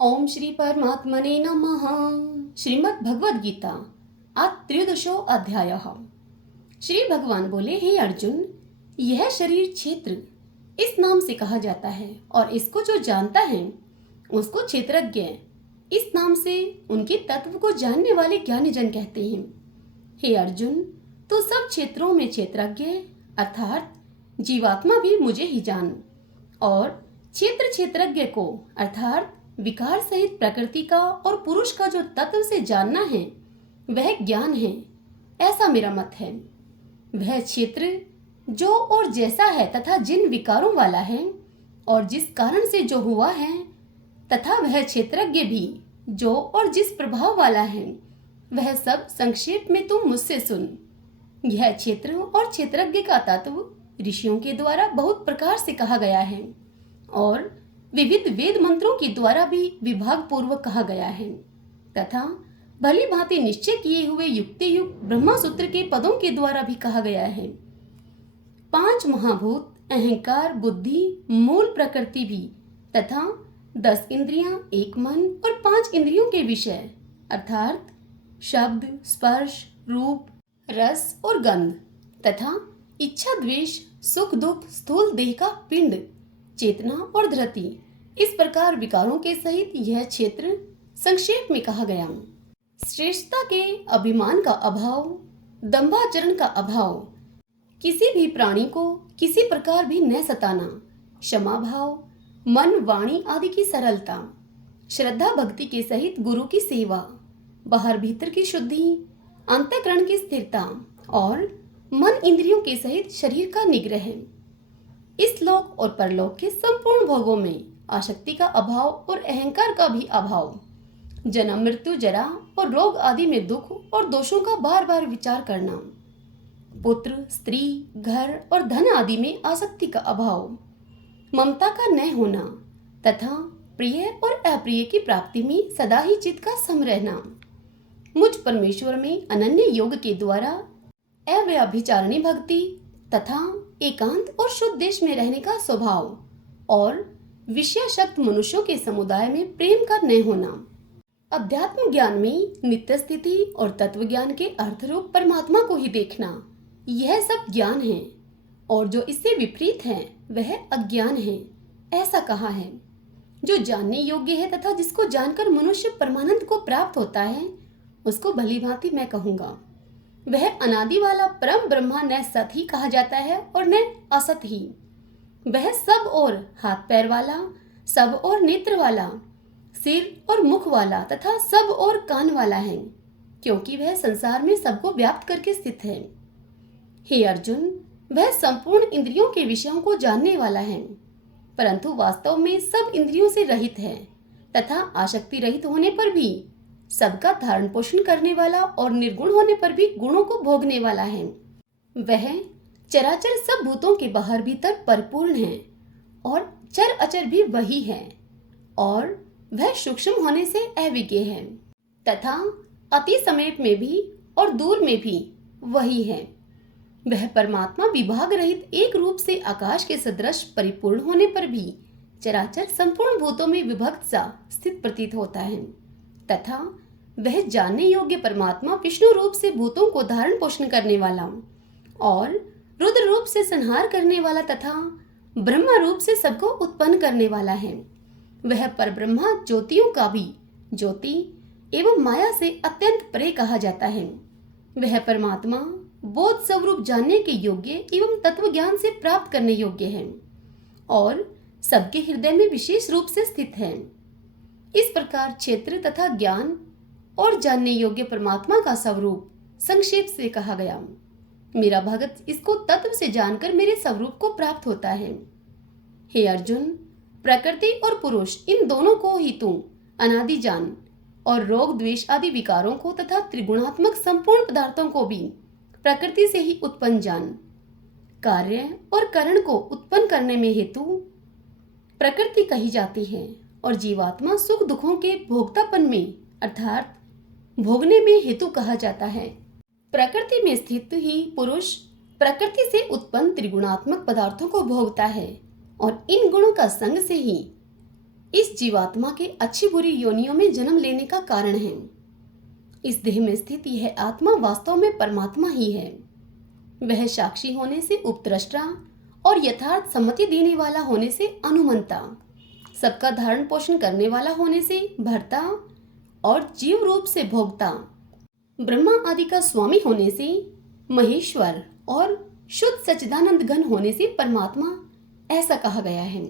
ओम श्री परमात्मने नमः। श्रीमद् भगवद गीता आज त्रयोदशो अध्याय। श्री भगवान बोले, हे अर्जुन, यह शरीर क्षेत्र इस नाम से कहा जाता है और इसको जो जानता है उसको क्षेत्रज्ञ इस नाम से उनके तत्व को जानने वाले ज्ञानीजन कहते हैं। हे अर्जुन, तो सब क्षेत्रों में क्षेत्रज्ञ अर्थात जीवात्मा भी मुझे ही जान, और क्षेत्रज्ञ को अर्थात विकार सहित प्रकृति का और पुरुष का जो तत्व से जानना है वह ज्ञान है, ऐसा मेरा मत है। वह क्षेत्र जो और जैसा है तथा जिन विकारों वाला है और जिस कारण से जो हुआ है, तथा वह क्षेत्रज्ञ भी जो और जिस प्रभाव वाला है, वह सब संक्षेप में तुम मुझसे सुन। यह क्षेत्र और क्षेत्रज्ञ का तत्व ऋषियों के द्वारा बहुत प्रकार से कहा गया है और विविध वेद मंत्रों के द्वारा भी विभाग पूर्वक कहा गया है, तथा भली भांति निश्चय किए हुए युक्ति युक्त ब्रह्मा सूत्र के पदों के द्वारा भी कहा गया है। 5 महाभूत, अहंकार, बुद्धि, मूल प्रकृति भी, तथा 10 इंद्रियां, 1 मन और 5 इंद्रियों के विषय अर्थात शब्द, स्पर्श, रूप, रस और गंध, तथा इच्छा, द्वेष, सुख दुख, स्थूल देह का पिंड, चेतना और धृति, इस प्रकार विकारों के सहित यह क्षेत्र संक्षेप में कहा गया। श्रेष्ठता के अभिमान का अभाव, दंभाचरण का अभाव, किसी भी प्राणी को किसी प्रकार भी न सताना, क्षमा भाव, मन वाणी आदि की सरलता, श्रद्धा भक्ति के सहित गुरु की सेवा, बाहर भीतर की शुद्धि, अंतःकरण की स्थिरता और मन इंद्रियों के सहित शरीर का निग्रह, इस लोक और परलोक के संपूर्ण भोगों में आसक्ति का अभाव और अहंकार का भी अभाव, जन्म मृत्यु जरा और रोग आदि में दुख और दोषों का बार बार विचार करना, पुत्र स्त्री घर और धन आदि में आसक्ति का अभाव, ममता का न होना, तथा प्रिय और अप्रिय की प्राप्ति में सदा ही चित्त का सम रहना, मुझ परमेश्वर में अनन्य योग के द्वारा अव्यभिचारिणी भक्ति तथा एकांत और शुद्ध देश में रहने का स्वभाव और विषयाशक्त मनुष्यों के समुदाय में प्रेम का न होना, अध्यात्म ज्ञान में नित्य स्थिति और तत्व ज्ञान के अर्थ रूप परमात्मा को ही देखना, यह सब ज्ञान है, और जो इससे विपरीत है वह अज्ञान है, ऐसा कहा है। जो जानने योग्य है तथा जिसको जानकर मनुष्य परमानंद को प्राप्त होता है, उसको भली भांति मैं कहूँगा। वह अनादि वाला परम ब्रह्मा न सत ही कहा जाता है और न असत ही। वह सब और हाथ पैर वाला, सब और नेत्र वाला, सिर और मुख वाला तथा सब और कान वाला है, क्योंकि वह संसार में सबको व्याप्त करके स्थित है। हे अर्जुन, वह संपूर्ण इंद्रियों के विषयों को जानने वाला है, परंतु वास्तव में सब इंद्रियों से रहित है तथा आसक्ति रहित होने पर भी सबका धारण पोषण करने वाला और निर्गुण होने पर भी गुणों को भोगने वाला है। वह चराचर सब भूतों के बाहर भीतर परिपूर्ण है और चर अचर भी वही है, और वह सूक्ष्म होने से अविज्ञ है तथा अति समीप में भी और दूर में भी वही है। वह परमात्मा विभाग रहित एक रूप से आकाश के सदृश परिपूर्ण होने पर भी चराचर संपूर्ण भूतों में विभक्त सा स्थित प्रतीत होता है, तथा वह जानने योग्य परमात्मा विष्णु रूप से भूतों को धारण पोषण करने वाला और रुद्र रूप से संहार करने वाला तथा ब्रह्मा रूप से सबको उत्पन्न करने वाला है। वह परब्रह्मा ज्योतियों का भी ज्योति एवं माया से अत्यंत परे कहा जाता है। वह परमात्मा बोध स्वरूप जानने के योग्य एवं तत्व ज्ञान से प्राप्त करने योग्य है और सबके हृदय में विशेष रूप से स्थित है। इस प्रकार क्षेत्र तथा ज्ञान और जानने योग्य परमात्मा का स्वरूप संक्षेप से कहा गया। मेरा भगत इसको तत्व से जानकर मेरे स्वरूप को प्राप्त होता है। हे अर्जुन, प्रकृति और पुरुष इन दोनों को ही तू अनादि जान, और रोग द्वेष आदि विकारों को तथा त्रिगुणात्मक संपूर्ण पदार्थों को भी प्रकृति से ही उत्पन्न जान। कार्य और करण को उत्पन्न करने में हेतु प्रकृति कही जाती है, और जीवात्मा सुख दुखों के भोक्तापन में अर्थात भोगने में हेतु कहा जाता है। प्रकृति में स्थित ही पुरुष प्रकृति से उत्पन्न त्रिगुणात्मक पदार्थों को भोगता है, और इन गुणों का संग से ही इस जीवात्मा के अच्छी बुरी योनियों में जन्म लेने का कारण है। इस देह में स्थित यह आत्मा वास्तव में परमात्मा ही है। वह साक्षी होने से उपद्रष्टा और यथार्थ सम्मति देने वाला होने से अनुमंता, सबका धारण पोषण करने वाला होने से भर्ता और जीव रूप से भोक्ता, ब्रह्मा आदि का स्वामी होने से महेश्वर और शुद्ध सच्चिदानंद घन होने से परमात्मा, ऐसा कहा गया है।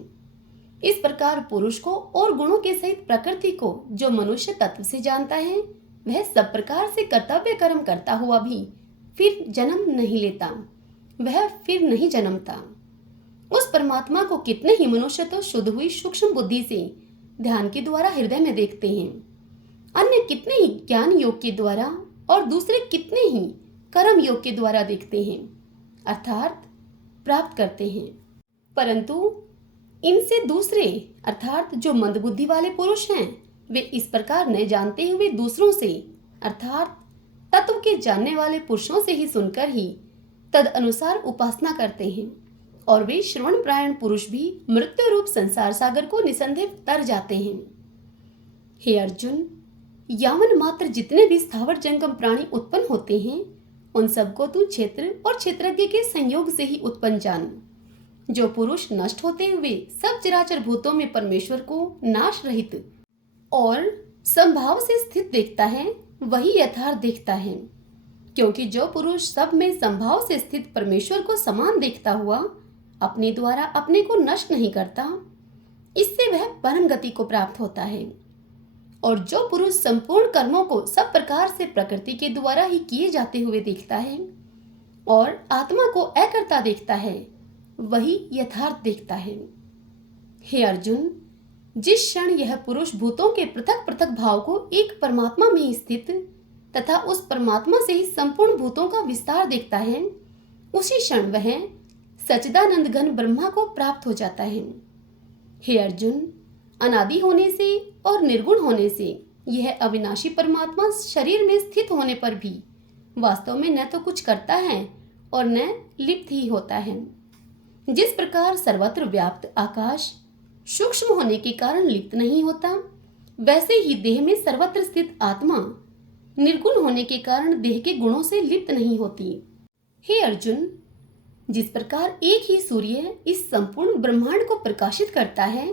इस प्रकार पुरुष को और गुणों के सहित प्रकृति को जो मनुष्य तत्व से जानता है, वह सब प्रकार से कर्तव्य कर्म करता हुआ भी फिर जन्म नहीं लेता, वह फिर नहीं जन्मता। उस परमात्मा को कितने ही मनुष्य तो शुद्ध हुई सूक्ष्म बुद्धि से ध्यान के द्वारा हृदय में देखते हैं, अन्य कितने ही ज्ञान योग के द्वारा और दूसरे कितने ही कर्म योग के द्वारा देखते हैं, अर्थात प्राप्त करते हैं। परंतु इनसे दूसरे अर्थात जो मंदबुद्धि वाले पुरुष हैं, वे इस प्रकार न जानते हुए दूसरों से अर्थात तत्व के जानने वाले पुरुषों से ही सुनकर ही तद अनुसार उपासना करते हैं, और वे श्रवण प्रायण पुरुष भी मृत्यु रूप संसार सागर को निसंदेह तर जाते हैं। हे अर्जुन, यावन मात्र जितने भी स्थावर जंगम प्राणी उत्पन्न होते हैं, उन सबको तू क्षेत्र और क्षेत्रज्ञ के संयोग से ही उत्पन्न जान। जो पुरुष नष्ट होते हुए सब चराचर भूतों में परमेश्वर को नाश रहित और संभाव से स्थित देखता है, वही यथार्थ देखता है। क्योंकि जो पुरुष सब में संभाव से स्थित परमेश्वर को समान देखता हुआ अपने द्वारा अपने को नष्ट नहीं करता, इससे वह परम गति को प्राप्त होता है। और जो पुरुष संपूर्ण कर्मों को सब प्रकार से प्रकृति के द्वारा ही किए जाते हुए देखता है और आत्मा को अकर्ता देखता है, वही यथार्थ देखता है। हे अर्जुन, जिस क्षण यह पुरुष भूतों के पृथक पृथक भाव को एक परमात्मा में ही स्थित तथा उस परमात्मा से ही संपूर्ण भूतों का विस्तार देखता है, उसी क्षण वह सच्चिदानंद घन ब्रह्मा को प्राप्त हो जाता है। हे अर्जुन, अनादि होने से और निर्गुण होने से यह अविनाशी परमात्मा शरीर में स्थित होने पर भी वास्तव में न तो कुछ करता है और न लिप्त ही होता है। जिस प्रकार सर्वत्र व्याप्त आकाश सूक्ष्म होने के कारण लिप्त नहीं होता, वैसे ही देह में सर्वत्र स्थित आत्मा निर्गुण होने के कारण देह के गुणों से लिप्त नहीं होती। हे अर्जुन, जिस प्रकार एक ही सूर्य इस संपूर्ण ब्रह्मांड को प्रकाशित करता है,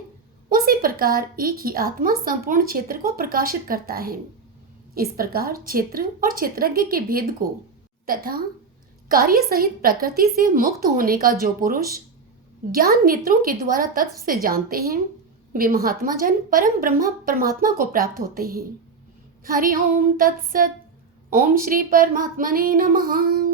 उसी प्रकार एक ही आत्मा संपूर्ण क्षेत्र को प्रकाशित करता है। इस प्रकार क्षेत्र और क्षेत्रज्ञ के भेद को तथा कार्य सहित प्रकृति से मुक्त होने का जो पुरुष ज्ञान नेत्रों के द्वारा तत्व से जानते हैं, वे महात्मा जन परम ब्रह्मा परमात्मा को प्राप्त होते हैं। हरि ओम तत्सत। ओम श्री परमात्मने नमः।